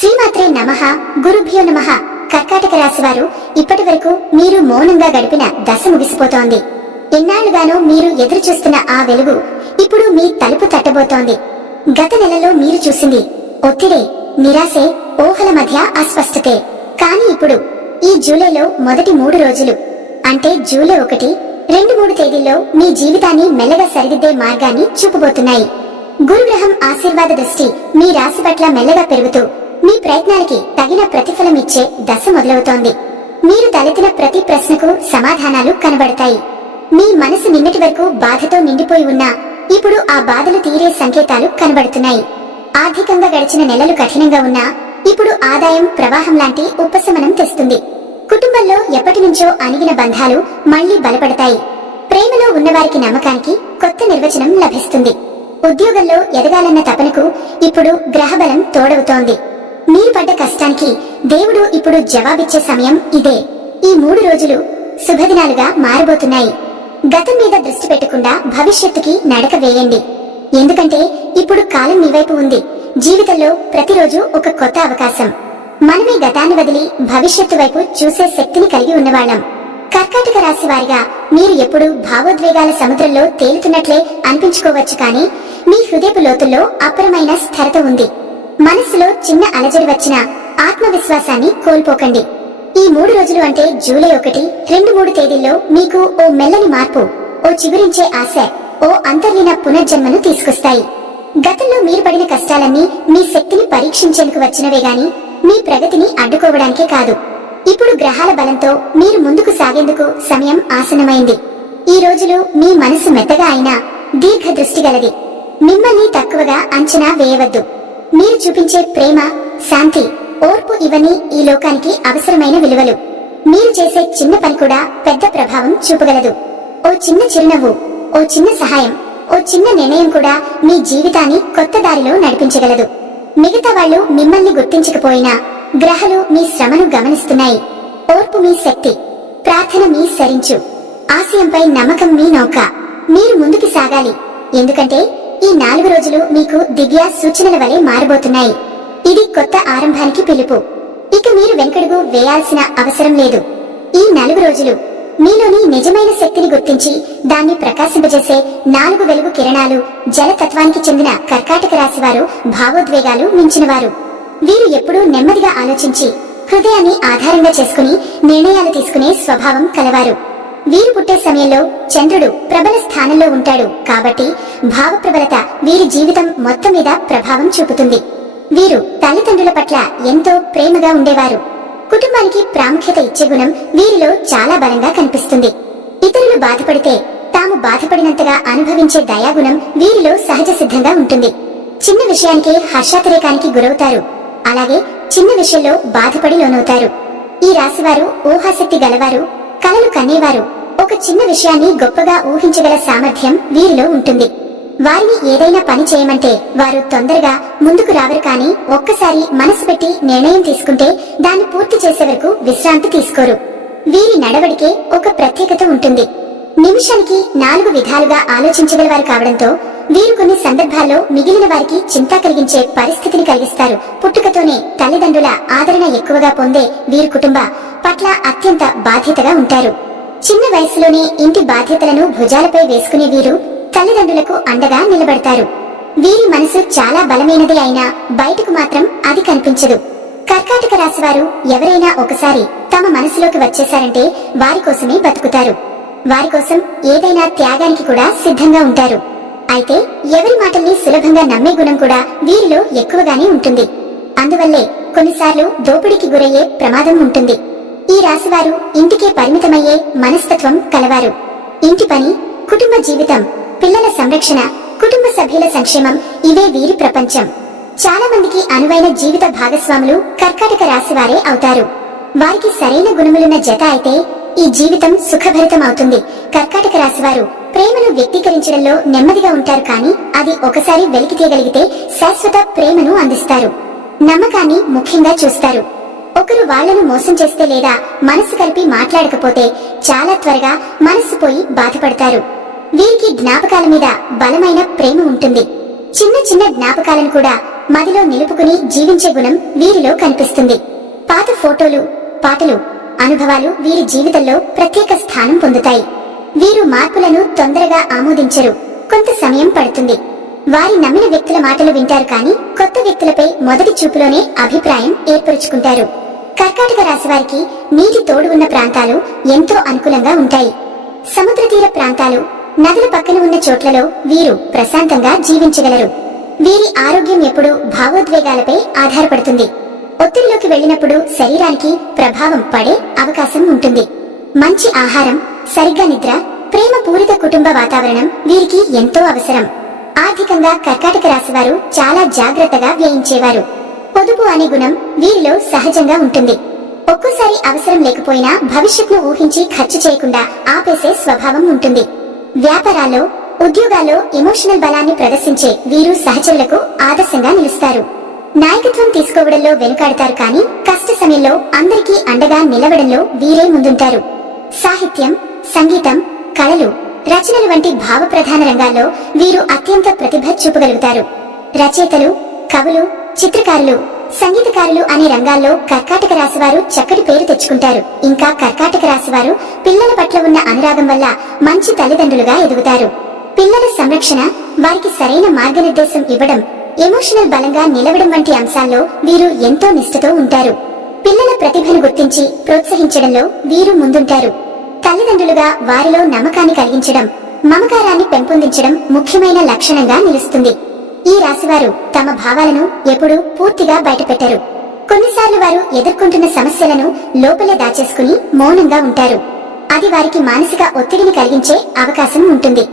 శ్రీమాత్రే నమః గురుభ్యో నమః. కర్కాటక రాశి వారు ఇప్పటి వరకు మీరు మౌనంగా గడిపిన దశ ముగిసిపోతోంది. ఎన్నాళ్ళుగానో మీరు ఎదురు చూస్తున్న ఆ వెలుగు ఇప్పుడు మీ తలుపు తట్టబోతోంది. గత నెలలో మీరు చూసింది ఒత్తిడే నిరాశే ఊహల మధ్య అస్పష్టతే. కానీ ఇప్పుడు ఈ జూలైలో మొదటి మూడు రోజులు. అంటే జూలై ఒకటి రెండు మూడు తేదీల్లో మీ జీవితాన్ని మెల్లగా సరిదిద్దే మార్గాన్ని చూపబోతున్నాయి. గురుగ్రహం ఆశీర్వాద దృష్టి మీ రాశి పట్ల మెల్లగా పెరుగుతూ మీ ప్రయత్నాలకి తగిన ప్రతిఫలం ఇచ్చే దశ మొదలవుతోంది. మీరు తలెత్తిన ప్రతి ప్రశ్నకు సమాధానాలు కనబడతాయి. మీ మనసు నిన్నటి వరకు బాధతో నిండిపోయి ఉన్నా ఇప్పుడు ఆ బాధలు తీరే సంకేతాలు కనబడుతున్నాయి. ఆర్థికంగా గడిచిన నెలలు కఠినంగా ఉన్నా ఇప్పుడు ఆదాయం ప్రవాహం లాంటి ఉపశమనం తెస్తుంది. కుటుంబంలో ఎప్పటి నుంచో అణిగిన బంధాలు మళ్ళీ బలపడతాయి. ప్రేమలో ఉన్నవారికి నమ్మకానికి కొత్త నిర్వచనం లభిస్తుంది. ఉద్యోగంలో ఎదగాలన్న తపనకు ఇప్పుడు గ్రహబలం తోడవుతోంది. మీరు పడ్డ కష్టానికి దేవుడు ఇప్పుడు జవాబిచ్చే సమయం ఇదే. ఈ మూడు రోజులు శుభదినాలుగా మారబోతున్నాయి. గతం మీద దృష్టి పెట్టకుండా భవిష్యత్తుకి నడక వేయండి. ఎందుకంటే ఇప్పుడు కాలం మీ వైపు ఉంది. జీవితంలో ప్రతిరోజు ఒక కొత్త అవకాశం. మనమే గతాన్ని వదిలి భవిష్యత్తు వైపు చూసే శక్తిని కలిగి ఉన్నవాళ్ళం. కర్కాటక రాశి వారిగా మీరు ఎప్పుడు భావోద్వేగాల సముద్రంలో తేలుతున్నట్లే అనిపించుకోవచ్చు కానీ మీ హృదయపు లోతుల్లో అపరమైన స్థిరత ఉంది. మనసులో చిన్న అలజడి వచ్చిన ఆత్మవిశ్వాసాన్ని కోల్పోకండి. ఈ మూడు రోజులు అంటే జూలై ఒకటి రెండు మూడు తేదీల్లో మీకు ఓ మెల్లని మార్పు ఓ చిగురించే ఆశ ఓ అంతర్లీన పునర్జన్మను తీసుకొస్తాయి. గతంలో మీరు పడిన కష్టాలన్నీ మీ శక్తిని పరీక్షించేందుకు వచ్చినవే గాని మీ ప్రగతిని అడ్డుకోవడానికే కాదు. ఇప్పుడు గ్రహాల బలంతో మీరు ముందుకు సాగేందుకు సమయం ఆసనమైంది ఈ రోజులు మీ మనసు మెత్తగా అయినా దీర్ఘ దృష్టి గలది. మిమ్మల్ని తక్కువగా అంచనా వేయవద్దు. మీరు చూపించే ప్రేమ శాంతి ఓర్పు ఇవన్నీ ఈ లోకానికి అవసరమైన విలువలు. మీరు చేసే చిన్న పని కూడా పెద్ద ప్రభావం చూపగలదు. ఓ చిన్న చిరునవ్వు ఓ చిన్న సహాయం ఓ చిన్న నిర్ణయం కూడా మీ జీవితాన్ని కొత్త దారిలో నడిపించగలదు. మిగతా వాళ్ళు మిమ్మల్ని గుర్తించకపోయినా గ్రహాలు మీ శ్రమను గమనిస్తున్నాయి. ఓర్పు మీ శక్తి ప్రార్థన మీ సరించు. ఆశయంపై నమ్మకం మీ నౌక. మీరు ముందుకు సాగాలి. ఎందుకంటే ఈ నాలుగు రోజులు మీకు దివ్య సూచనల వలె మారబోతున్నాయి. ఇది కొత్త ఆరంభానికి పిలుపు. ఇక మీరు వెనకడుగు వేయాల్సిన అవసరం లేదు. ఈ నాలుగు రోజులు మీలోని నిజమైన శక్తిని గుర్తించి దాన్ని ప్రకాశింపజేసే నాలుగు వెలుగు కిరణాలు జలతత్వానికి చెందిన కర్కాటక రాశి వారు భావోద్వేగాలు మించినవారు. వీరు ఎప్పుడూ నెమ్మదిగా ఆలోచించి హృదయాన్ని ఆధారంగా చేసుకుని నిర్ణయాలు తీసుకునే స్వభావం కలవారు. వీరు పుట్టే సమయంలో చంద్రుడు ప్రబల స్థానంలో ఉంటాడు. కాబట్టి భావ ప్రబలత వీరి జీవితం మొత్తం మీద ప్రభావం చూపుతుంది. వీరు తల్లిదండ్రుల పట్ల ఎంతో ప్రేమగా ఉండేవారు. కుటుంబానికి ప్రాముఖ్యత ఇచ్చే గుణం వీరిలో చాలా బలంగా కనిపిస్తుంది. ఇతరులు బాధపడితే తాము బాధపడినంతగా అనుభవించే దయాగుణం వీరిలో సహజ సిద్ధంగా ఉంటుంది. చిన్న విషయానికే హర్షాతిరేకానికి గురవుతారు. అలాగే చిన్న విషయంలో బాధపడి లోనవుతారు. ఈ రాశివారు ఊహాశక్తి గలవారు కలలు కనేవారు. ఒక చిన్న విషయాన్ని గొప్పగా ఊహించగల సామర్థ్యం వీరిలో ఉంటుంది. వారిని ఏదైనా పని చేయమంటే వారు తొందరగా ముందుకు రావరు కానీ ఒక్కసారి మనసు పెట్టి నిర్ణయం తీసుకుంటే దాన్ని పూర్తి చేసే వరకు విశ్రాంతి తీసుకోరు. వీరి నడవడికే ఒక ప్రత్యేకత ఉంటుంది. నిమిషానికి నాలుగు విధాలుగా ఆలోచించగలవారు కావడంతో వీరు కొన్ని సందర్భాల్లో మిగిలిన వారికి చింత కలిగించే పరిస్థితిని కలిగిస్తారు. పుట్టుకతోనే తల్లిదండ్రుల ఆదరణ ఎక్కువగా పొందే వీరి కుటుంబ పట్ల అత్యంత బాధ్యతగా ఉంటారు. చిన్న వయసులోనే ఇంటి బాధ్యతలను భుజాలపై వేసుకునే వీరు తల్లిదండ్రులకు అండగా నిలబడతారు. వీరి మనసు చాలా బలమైనది అయినా బయటకు మాత్రం అది కనిపించదు. కర్కాటక రాశి వారు ఎవరైనా ఒకసారి తమ మనసులోకి వచ్చేశారంటే వారి కోసమే బతుకుతారు. వారి కోసం ఏదైనా త్యాగానికి కూడా సిద్ధంగా ఉంటారు. అయితే ఎవరి మాటల్ని సులభంగా నమ్మే గుణం కూడా వీరిలో ఎక్కువగానే ఉంటుంది. అందువల్లే కొన్నిసార్లు దోపిడీకి గురయ్యే ప్రమాదం ఉంటుంది. ఈ రాశివారు ఇంటికే పరిమితమయ్యే మనస్తత్వం కలవారు. ఇంటి పని కుటుంబ జీవితం పిల్లల సంరక్షణ కుటుంబ సభ్యుల సంక్షేమం ఇవే వీరి ప్రపంచం. చాలా మందికి అనువైన జీవిత భాగస్వాములు కర్కాటక రాశివారే అవుతారు. వారికి సరైన గుణములున్న జత అయితే ఈ జీవితం సుఖభరితం అవుతుంది కర్కాటక రాశివారు ప్రేమను వ్యక్తీకరించడంలో నెమ్మదిగా ఉంటారు కానీ అది ఒకసారి వెలికి తీయగలిగితే శాశ్వత ప్రేమను అందిస్తారు. నమ్మకాన్ని ముఖ్యంగా చూస్తారు. ఒకరు వాళ్ళను మోసం చేస్తే లేదా మనసు కలిపి మాట్లాడకపోతే చాలా త్వరగా మనసు పోయి బాధపడతారు. వీరికి జ్ఞాపకాల మీద బలమైన ప్రేమ ఉంటుంది. చిన్న చిన్న జ్ఞాపకాలను కూడా మదిలో నిలుపుకుని జీవించే గుణం వీరిలో కనిపిస్తుంది. పాత ఫోటోలు పాటలు అనుభవాలు వీరి జీవితంలో ప్రత్యేక స్థానం పొందుతాయి. వీరు మార్పులను తొందరగా ఆమోదించరు. కొంత సమయం పడుతుంది. వారి నమ్మిన వ్యక్తుల మాటలు వింటారు కానీ కొత్త వ్యక్తులపై మొదటి చూపులోనే అభిప్రాయం ఏర్పరుచుకుంటారు. కర్కాటక రాశి వారికి నీటి తోడు ఉన్న ప్రాంతాలు ఎంతో అనుకూలంగా ఉంటాయి. సముద్ర తీర ప్రాంతాలు నదుల పక్కన ఉన్న చోట్లలో వీరు ప్రశాంతంగా జీవించగలరు. వీరి ఆరోగ్యం ఎప్పుడూ భావోద్వేగాలపై ఆధారపడుతుంది. ఒత్తిడిలోకి వెళ్ళినప్పుడు శరీరానికి ప్రభావం పడే అవకాశం ఉంటుంది. మంచి ఆహారం సరిగ్గా నిద్ర ప్రేమ పూరిత కుటుంబ వాతావరణం వీరికి ఎంతో అవసరం. ఆర్థికంగా కర్కాటక రాశివారు చాలా జాగ్రత్తగా వ్యయించేవారు. పొదుపు అనే గుణం వీరిలో సహజంగా ఉంటుంది. ఒక్కోసారి అవసరం లేకపోయినా భవిష్యత్ను ఊహించి ఖర్చు చేయకుండా ఆపేసే స్వభావం ఉంటుంది. వ్యాపారాల్లో ఉద్యోగాల్లో ఎమోషనల్ బలాన్ని ప్రదర్శించే వీరు సహచరులకు ఆదర్శంగా నిలుస్తారు. నాయకత్వం తీసుకోవడంలో వెనుకాడతారు కానీ కష్ట సమయంలో అందరికీ అండగా నిలవడంలో వీరే ముందుంటారు. సాహిత్యం సంగీతం కళలు రచనలు వంటి భావ ప్రధాన రంగాల్లో వీరు అత్యంత ప్రతిభ చూపగలుగుతారు. రచయితలు కవులు చిత్రకారులు సంగీతకారులు అనే రంగాల్లో కర్కాటక రాశివారు చక్కటి పేరు తెచ్చుకుంటారు. ఇంకా కర్కాటక రాశివారు పిల్లల పట్ల ఉన్న అనురాగం వల్ల మంచి తల్లిదండ్రులుగా ఎదుగుతారు. పిల్లల సంరక్షణ వారికి సరైన మార్గనిర్దేశం ఇవ్వడం ఎమోషనల్ బలంగా నిలవడం వంటి అంశాల్లో వీరు ఎంతో నిష్ఠతో ఉంటారు. పిల్లల ప్రతిభను గుర్తించి ప్రోత్సహించడంలో వీరు ముందుంటారు. తల్లిదండ్రులుగా వారిలో నమ్మకాన్ని కలిగించడం మమకారాన్ని పెంపొందించడం ముఖ్యమైన లక్షణంగా నిలుస్తుంది. ఈ రాశివారు తమ భావాలను ఎప్పుడూ పూర్తిగా బయటపెట్టరు. కొన్నిసార్లు వారు ఎదుర్కొంటున్న సమస్యలను లోపలే దాచేసుకుని మౌనంగా ఉంటారు. అది వారికి మానసిక ఒత్తిడిని కలిగించే అవకాశం ఉంటుంది.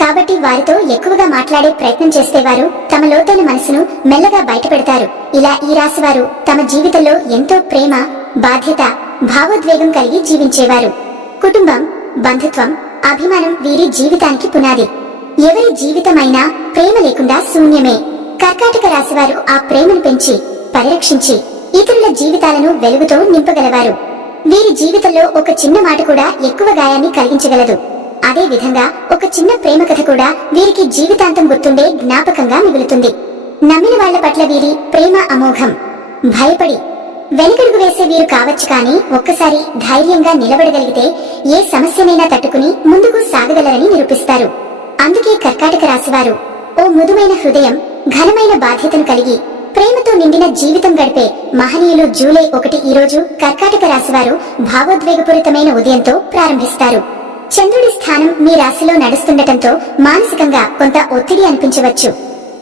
కాబట్టి వారితో ఎక్కువగా మాట్లాడే ప్రయత్నం చేస్తే వారు తమ లోతైన మనసును మెల్లగా బయటపెడతారు. ఇలా ఈ రాశివారు తమ జీవితంలో ఎంతో ప్రేమ బాధ్యత భావోద్వేగం కలిగి జీవించేవారు. కుటుంబం బంధుత్వం అభిమానం వీరి జీవితానికి పునాది. ఎవరి జీవితమైనా ప్రేమ లేకుండా శూన్యమే. కర్కాటక రాశివారు ఆ ప్రేమను పెంచి పరిరక్షించి ఇతరుల జీవితాలను వెలుగుతో నింపగలవారు. వీరి జీవితంలో ఒక చిన్న మాట కూడా ఎక్కువ గాయాన్ని కలిగించగలదు. అదే విధంగా ఒక చిన్న ప్రేమ కథ కూడా వీరికి జీవితాంతం గుర్తుండే జ్ఞాపకంగా మిగులుతుంది. నమ్మిన వాళ్ళ పట్ల వీరి ప్రేమ అమోఘం. భయపడి వెనుకడుగు వేసే వీరు కావచ్చు కానీ ఒక్కసారి ధైర్యంగా నిలబడగలిగితే ఏ సమస్యనైనా తట్టుకుని ముందుకు సాగగలరని నిరూపిస్తారు. అందుకే కర్కాటక రాశివారు ఓ మృదువైన హృదయం ఘనమైన బాధ్యతను కలిగి ప్రేమతో నిండిన జీవితం గడిపే మహనీయులు జూలై ఒకటి ఈ రోజు కర్కాటక రాశివారు భావోద్వేగపూరితమైన ఉదయంతో ప్రారంభిస్తారు. చంద్రుడి స్థానం మీ రాశిలో నడుస్తుండటంతో మానసికంగా కొంత ఒత్తిడి అనిపించవచ్చు.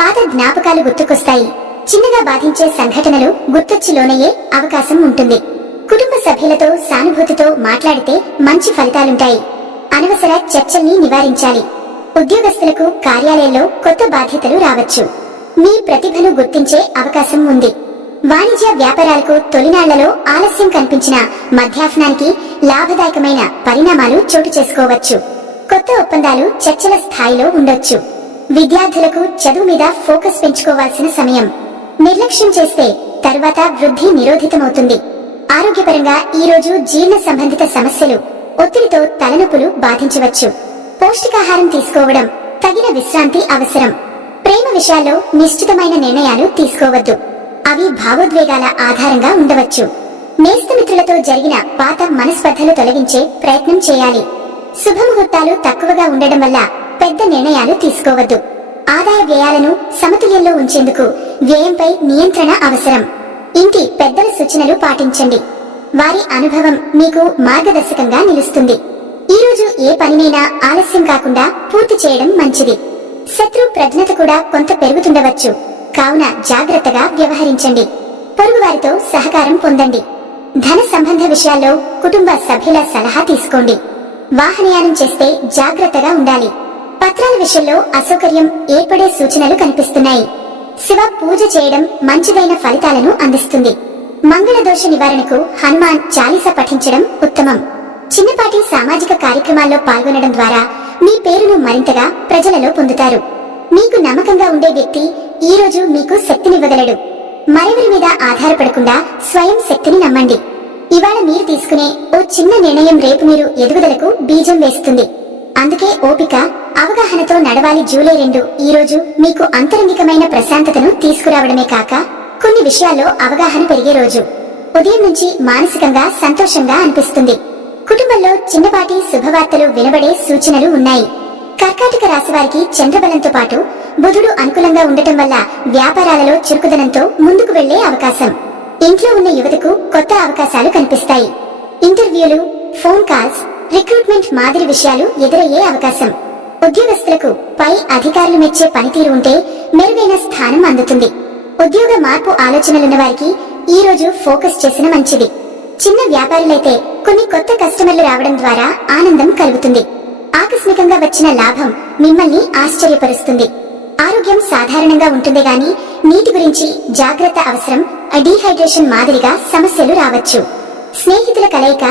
పాత జ్ఞాపకాలు గుర్తుకొస్తాయి. చిన్నగా బాధించే సంఘటనలు గుర్తొచ్చి లోనయ్యే అవకాశం ఉంటుంది. కుటుంబ సభ్యులతో సానుభూతితో మాట్లాడితే మంచి ఫలితాలుంటాయి. అనవసర చర్చల్ని నివారించాలి. ఉద్యోగస్తులకు కార్యాలయంలో కొత్త బాధ్యతలు రావచ్చు. మీ ప్రతిభను గుర్తించే అవకాశం ఉంది. వాణిజ్య వ్యాపారాలకు తొలినాళ్ళలో ఆలస్యం కనిపించిన మధ్యాహ్నానికి లాభదాయకమైన పరిణామాలు చోటు చేసుకోవచ్చు. కొత్త ఒప్పందాలు చర్చల స్థాయిలో ఉండొచ్చు. విద్యార్థులకు చదువు మీద ఫోకస్ పెంచుకోవాల్సిన సమయం. నిర్లక్ష్యం చేస్తే తర్వాత వృద్ధి నిరోధితమవుతుంది. ఆరోగ్యపరంగా ఈ రోజు జీర్ణ సంబంధిత సమస్యలు ఒత్తిడితో తలనొప్పులు బాధించవచ్చు. పౌష్టికాహారం తీసుకోవడం తగిన విశ్రాంతి అవసరం. ప్రేమ విషయాల్లో నిశ్చితమైన నిర్ణయాలు తీసుకోవద్దు. అవి భావోద్వేగాల ఆధారంగా ఉండవచ్చు. నేస్తమిత్రులతో జరిగిన పాత మనస్పర్ధలు తొలగించే ప్రయత్నం చేయాలి. శుభముహూర్తాలు తక్కువగా ఉండడం వల్ల పెద్ద నిర్ణయాలు తీసుకోవద్దు. ఆదాయ వ్యయాలను సమతుల్యంలో ఉంచేందుకు వ్యయంపై నియంత్రణ అవసరం. ఇంటి పెద్దల సూచనలు పాటించండి. వారి అనుభవం మీకు మార్గదర్శకంగా నిలుస్తుంది. ఈ రోజు ఏ పనినైనా ఆలస్యం కాకుండా పూర్తి చేయడం మంచిది. శత్రు ప్రజ్ఞత కూడా కొంత పెరుగుతుండవచ్చు. కావున జాగ్రత్తగా వ్యవహరించండి. పొరుగువారితో సహకారం పొందండి. ధన సంబంధ విషయాల్లో కుటుంబ సభ్యుల సలహా తీసుకోండి. వాహనయానం చేస్తే జాగ్రత్తగా ఉండాలి. పత్రాల విషయంలో అసౌకర్యం ఏర్పడే సూచనలు కనిపిస్తున్నాయి. శివ పూజ చేయడం మంచిదైన ఫలితాలను అందిస్తుంది. మంగళ దోష నివారణకు హనుమాన్ చాలీస పఠించడం ఉత్తమం. చిన్నపాటి సామాజిక కార్యక్రమాల్లో పాల్గొనడం ద్వారా మీ పేరును మరింతగా ప్రజలలో పొందుతారు. మీకు నమ్మకంగా ఉండే వ్యక్తి ఈ రోజు మీకు శక్తినివ్వగలడు. మరెవరి మీద ఆధారపడకుండా స్వయం శక్తిని నమ్మండి. ఇవాళ మీరు తీసుకునే ఓ చిన్న నిర్ణయం రేపు మీరు ఎదుగుదలకు బీజం వేస్తుంది. అందుకే ఓపిక అవగాహనతో నడవాలి జూలై రెండు. ఈ రోజు మీకు అంతరంగికమైన ప్రశాంతతను తీసుకురావడమే కాక కొన్ని విషయాల్లో అవగాహన పెరిగే రోజు. ఉదయం నుంచి మానసికంగా సంతోషంగా అనిపిస్తుంది. కుటుంబంలో చిన్నపాటి శుభవార్తలు వినబడే సూచనలు ఉన్నాయి. కర్కాటక రాశి వారికి చంద్రబలంతో పాటు బుధుడు అనుకూలంగా ఉండటం వల్ల వ్యాపారాలలో చురుకుదనంతో ముందుకు వెళ్ళే అవకాశం. ఇంట్లో ఉన్న యువతకు కొత్త అవకాశాలు కనిపిస్తాయి. ఇంటర్వ్యూలు ఫోన్ కాల్స్ రిక్రూట్మెంట్ మాదిరి విషయాలు ఎదురయ్యే అవకాశం. ఉద్యోగస్తులకు పై అధికారులు మెచ్చే పనితీరు ఉంటే మెరుగైన స్థానం అందుతుంది. ఉద్యోగ మార్పు ఆలోచనలున్న వారికి ఈ రోజు ఫోకస్ చేసిన మంచిది. చిన్న వ్యాపారులైతే కొన్ని కొత్త కస్టమర్లు రావడం ద్వారా ఆనందం కలుగుతుంది. ఆకస్మికంగా వచ్చిన లాభం మిమ్మల్ని ఆశ్చర్యపరుస్తుంది. ఆరోగ్యం సాధారణంగా ఉంటుంది గాని నీటి గురించి జాగ్రత్త అవసరం డీహైడ్రేషన్ మాదిరిగా సమస్యలు రావచ్చు. స్నేహితుల కలయిక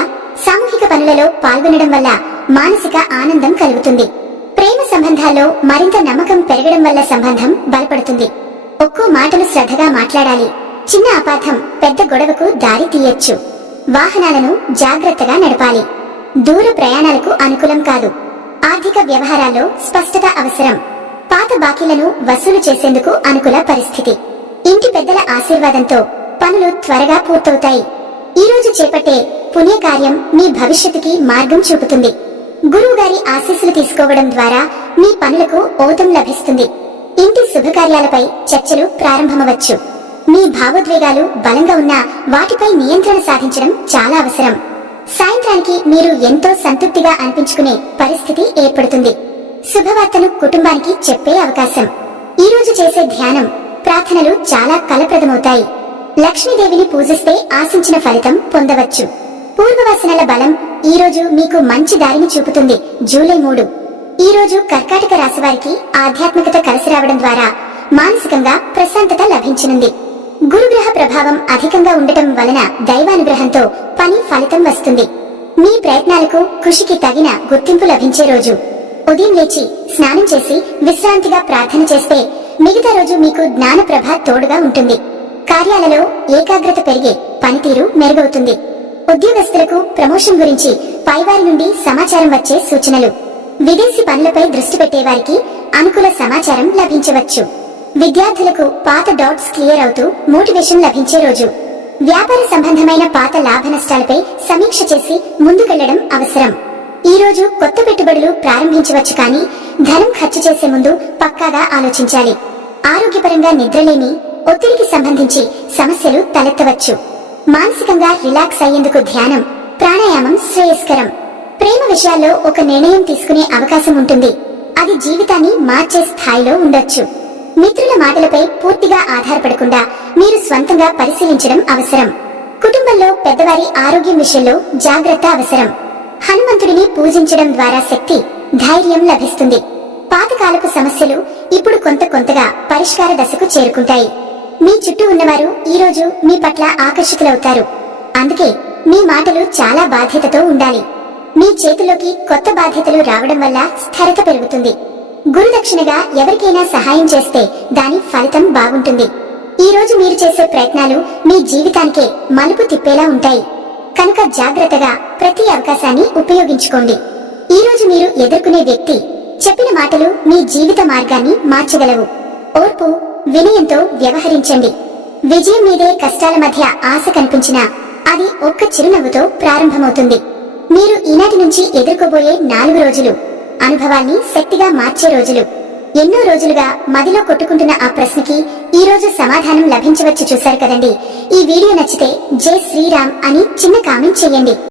సామూహిక పనులలో పాల్గొనడం వల్ల మానసిక ఆనందం కలుగుతుంది. ప్రేమ సంబంధాల్లో మరింత నమ్మకం పెరగడం వల్ల సంబంధం బలపడుతుంది. ఒక్కో మాటను శ్రద్ధగా మాట్లాడాలి. చిన్న అపార్థం పెద్ద గొడవకు దారి తీయొచ్చు. వాహనాలను జాగ్రత్తగా నడపాలి. దూర ప్రయాణాలకు అనుకూలం కాదు. ఆర్థిక వ్యవహారాల్లో స్పష్టత అవసరం. పాత బాకీలను వసూలు చేసేందుకు అనుకూల పరిస్థితి. ఇంటి పెద్దల ఆశీర్వాదంతో పనులు త్వరగా పూర్తవుతాయి. ఈ రోజు చేపట్టే పుణ్యకార్యం మీ భవిష్యత్తుకి మార్గం చూపుతుంది. గురువు గారి ఆశీస్సులు తీసుకోవడం ద్వారా మీ పనులకు ఓతం లభిస్తుంది. ఇంటి శుభకార్యాలపై చర్చలు ప్రారంభమవచ్చు. మీ భావోద్వేగాలు బలంగా ఉన్నా వాటిపై నియంత్రణ సాధించడం చాలా అవసరం. సాయంత్రానికి మీరు ఎంతో సంతృప్తిగా అనిపించుకునే పరిస్థితి ఏర్పడుతుంది. శుభవార్తను కుటుంబానికి చెప్పే అవకాశం. ఈ రోజు చేసే ధ్యానం ప్రార్థనలు చాలా ఫలప్రదమవుతాయి లక్ష్మీదేవిని పూజిస్తే ఆశించిన ఫలితం పొందవచ్చు. పూర్వవాసనల బలం ఈ రోజు మీకు మంచి దారిని చూపుతుంది. జూలై మూడు. ఈ రోజు కర్కాటక రాశి వారికి ఆధ్యాత్మికత కలిసి రావడం ద్వారా మానసికంగా ప్రశాంతత లభించనుంది. గురుగ్రహ ప్రభావం అధికంగా ఉండటం వలన దైవానుగ్రహంతో పని ఫలితం వస్తుంది. మీ ప్రయత్నాలకు కృషికి తగిన గుర్తింపు లభించే రోజు. ఉదయం లేచి స్నానం చేసి విశ్రాంతిగా ప్రార్థన చేస్తే మిగతా రోజు మీకు జ్ఞాన ప్రభ తోడుగా ఉంటుంది. కార్యాలలో ఏకాగ్రత పెరిగే పనితీరు మెరుగవుతుంది. ఉద్యోగస్తులకు ప్రమోషన్ గురించి పైవారి నుండి సమాచారం వచ్చే సూచనలు. విదేశీ పనులపై దృష్టి పెట్టేవారికి అనుకూల సమాచారం లభించవచ్చు. విద్యార్థులకు పాత డౌట్స్ క్లియర్ అవుతూ మోటివేషన్ లభించే రోజు. వ్యాపార సంబంధమైన పాత లాభ నష్టాలపై సమీక్ష చేసి ముందుకెళ్ళడం అవసరం. ఈ రోజు కొత్త పెట్టుబడులు ప్రారంభించవచ్చు కానీ ధనం ఖర్చు చేసే ముందు పక్కాగా ఆలోచించాలి. ఆరోగ్యపరంగా నిద్రలేమి ఒత్తిడికి సంబంధించి సమస్యలు తలెత్తవచ్చు. మానసికంగా రిలాక్స్ అయ్యేందుకు ధ్యానం ప్రాణాయామం శ్రేయస్కరం. ప్రేమ విషయాల్లో ఒక నిర్ణయం తీసుకునే అవకాశం ఉంటుంది. అది జీవితాన్ని మార్చే స్థాయిలో ఉండొచ్చు. మిత్రుల మాటలపై పూర్తిగా ఆధారపడకుండా మీరు స్వంతంగా పరిశీలించడం అవసరం. కుటుంబంలో పెద్దవారి ఆరోగ్యం విషయంలో జాగ్రత్త అవసరం. హనుమంతుడిని పూజించడం ద్వారా శక్తి ధైర్యం లభిస్తుంది. పాతకాలపు సమస్యలు ఇప్పుడు కొంత కొంతగా పరిష్కార దశకు చేరుకుంటాయి. మీ చుట్టూ ఉన్నవారు ఈ రోజు మీ పట్ల ఆకర్షితులవుతారు. అందుకే మీ మాటలు చాలా బాధ్యతతో ఉండాలి. మీ చేతిలోకి కొత్త బాధ్యతలు రావడం వల్ల స్థిరత పెరుగుతుంది. గురుదక్షిణగా ఎవరికైనా సహాయం చేస్తే దాని ఫలితం బాగుంటుంది. ఈ రోజు మీరు చేసే ప్రయత్నాలు మీ జీవితానికే మలుపు తిప్పేలా ఉంటాయి. కనుక జాగ్రత్తగా ప్రతి అవకాశాన్ని ఉపయోగించుకోండి. ఈ రోజు మీరు ఎదుర్కొనే వ్యక్తి చెప్పిన మాటలు మీ జీవిత మార్గాన్ని మార్చగలవు. ఓర్పు వినయంతో వ్యవహరించండి. విజయం మీదే కష్టాల మధ్య ఆశ కనిపించినా అది ఒక్క చిరునవ్వుతో ప్రారంభమవుతుంది. మీరు ఈనాటి నుంచి ఎదుర్కోబోయే నాలుగు రోజులు అనుభవాన్ని శక్తిగా మార్చే రోజులు. ఎన్నో రోజులుగా మదిలో కొట్టుకుంటున్న ఆ ప్రశ్నకి ఈ రోజు సమాధానం లభించవచ్చు చూశారు కదండి. ఈ వీడియో నచ్చితే జై శ్రీరామ్ అని చిన్న కామెంట్ చేయండి.